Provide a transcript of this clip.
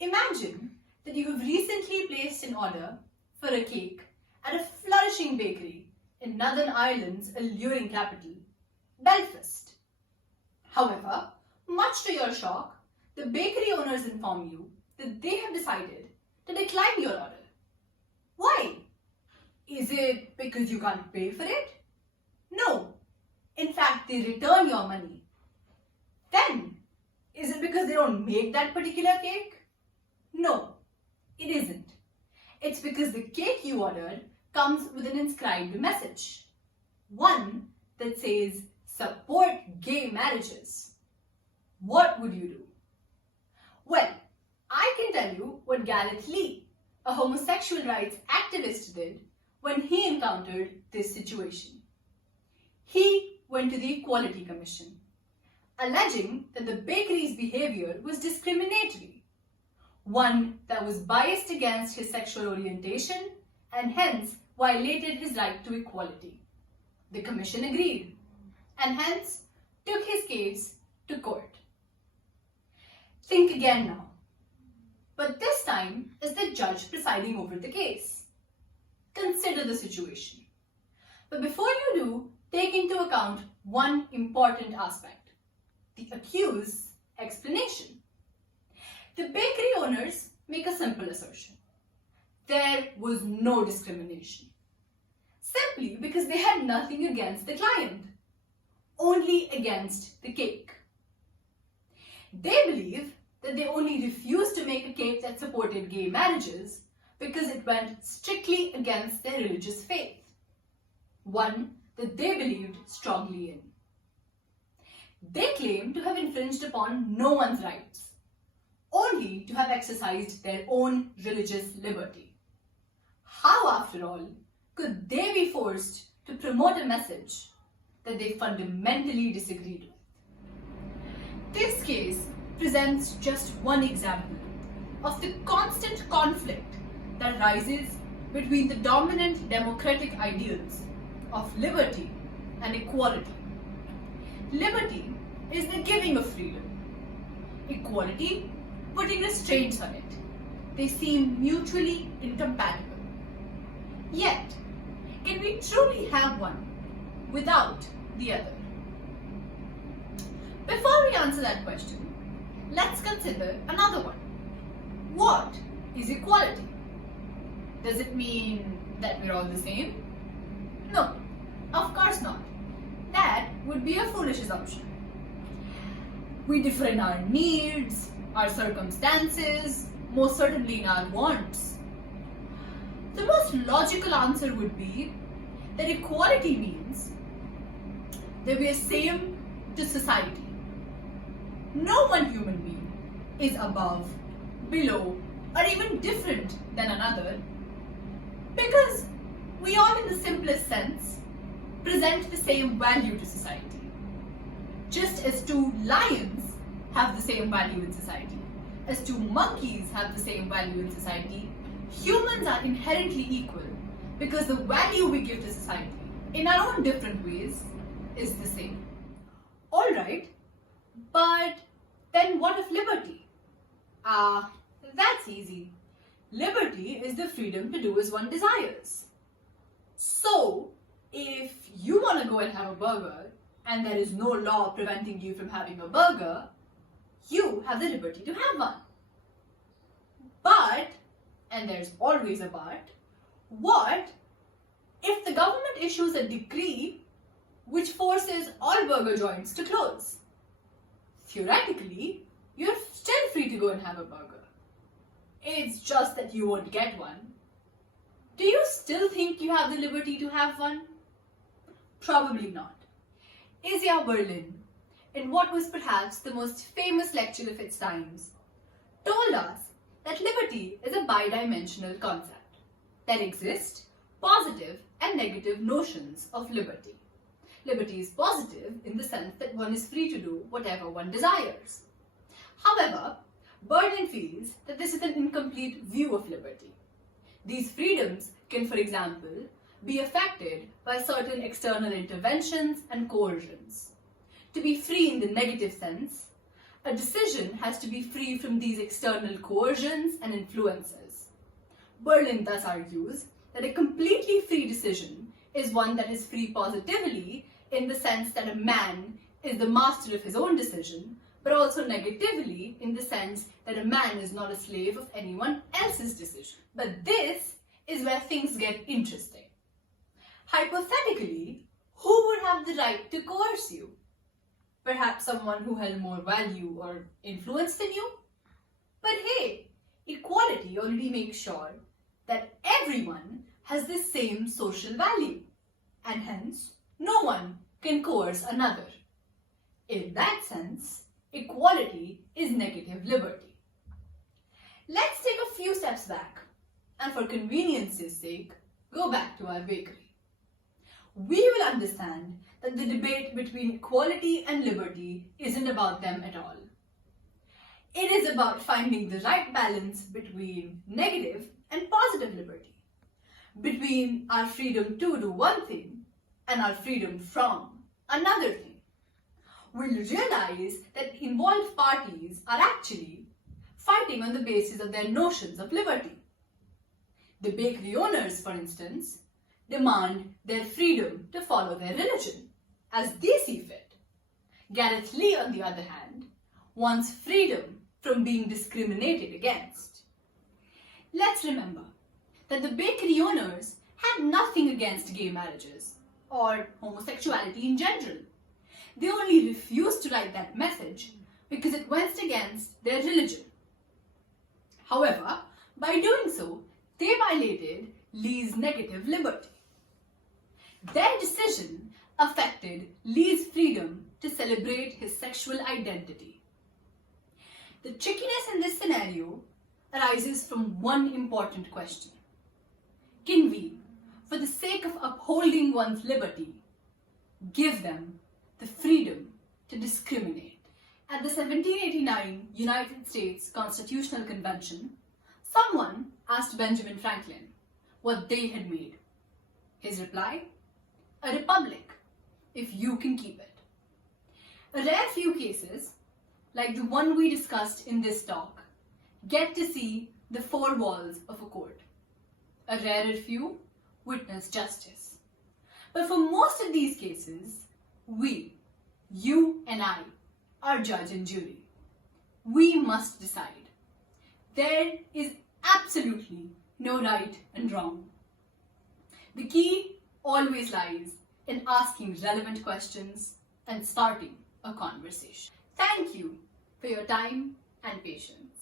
Imagine that you have recently placed an order for a cake at a flourishing bakery in Northern Ireland's alluring capital, Belfast. However, much to your shock, the bakery owners inform you that they have decided to decline your order. Why? Is it because you can't pay for it? No. In fact, they return your money. Then, is it because they don't make that particular cake? No, it isn't. It's because the cake you ordered comes with an inscribed message. One that says, "Support gay marriages." What would you do? Well, I can tell you what Gareth Lee, a homosexual rights activist, did when he encountered this situation. He went to the Equality Commission, alleging that the bakery's behavior was discriminatory, one that was biased against his sexual orientation and hence violated his right to equality. The commission agreed and hence took his case to court. Think again now, but this time as the judge presiding over the case. Consider the situation. But before you do, take into account one important aspect: the accused's explanation. The bakery owners make a simple assertion. There was no discrimination, simply because they had nothing against the client, only against the cake. They believe that they only refused to make a cake that supported gay marriages because it went strictly against their religious faith, one that they believed strongly in. They claim to have infringed upon no one's rights, only to have exercised their own religious liberty. How, after all, could they be forced to promote a message that they fundamentally disagreed with? This case presents just one example of the constant conflict that rises between the dominant democratic ideals of liberty and equality. Liberty is the giving of freedom. Equality, putting restraints on it. They seem mutually incompatible. Yet, can we truly have one without the other? Before we answer that question, let's consider another one. What is equality? Does it mean that we're all the same? No, of course not. That would be a foolish assumption. We differ in our needs, our circumstances, most certainly in our wants. The most logical answer would be that equality means that we are same to society. No one human being is above, below, or even different than another, because we all, in the simplest sense, present the same value to society. Just as two lions have the same value in society, as two monkeys have the same value in society, humans are inherently equal because the value we give to society, in our own different ways, is the same. Alright, but then what of liberty? That's easy. Liberty is the freedom to do as one desires. So, if you want to go and have a burger and there is no law preventing you from having a burger, you have the liberty to have one. But, and there's always a but, what if the government issues a decree which forces all burger joints to close? Theoretically, you're still free to go and have a burger. It's just that you won't get one. Do you still think you have the liberty to have one? Probably not. Isaiah Berlin, in what was perhaps the most famous lecture of its times, told us that liberty is a bidimensional concept. There exist positive and negative notions of liberty. Liberty is positive in the sense that one is free to do whatever one desires. However, Berlin feels that this is an incomplete view of liberty. These freedoms can, for example, be affected by certain external interventions and coercions. To be free in the negative sense, A decision has to be free from these external coercions and influences. Berlin thus argues that a completely free decision is one that is free positively in the sense that a man is the master of his own decision, but also negatively in the sense that a man is not a slave of anyone else's decision. But this is where things get interesting. Hypothetically, who would have the right to coerce you? Perhaps someone who held more value or influence than you? But hey, equality already makes sure that everyone has the same social value, and hence no one can coerce another. In that sense, equality is negative liberty. Let's take a few steps back, and for convenience's sake, go back to our bakery. We will understand that the debate between equality and liberty isn't about them at all. It is about finding the right balance between negative and positive liberty, between our freedom to do one thing and our freedom from another thing. We'll realize that involved parties are actually fighting on the basis of their notions of liberty. The bakery owners, for instance, demand their freedom to follow their religion as they see fit. Gareth Lee, on the other hand, wants freedom from being discriminated against. Let's remember that the bakery owners had nothing against gay marriages or homosexuality in general. They only refused to write that message because it went against their religion. However, by doing so, they violated Lee's negative liberty. Their decision affected Lee's freedom to celebrate his sexual identity. The trickiness in this scenario arises from one important question. Can we, for the sake of upholding one's liberty, give them the freedom to discriminate? At the 1789 United States Constitutional Convention, someone asked Benjamin Franklin what they had made. His reply, "A republic, if you can keep it." A rare few cases, like the one we discussed in this talk, get to see the four walls of a court. A rarer few witness justice. But for most of these cases, we, you and I, are judge and jury. We must decide. There is absolutely no right and wrong. The key always lies in asking relevant questions and starting a conversation. Thank you for your time and patience.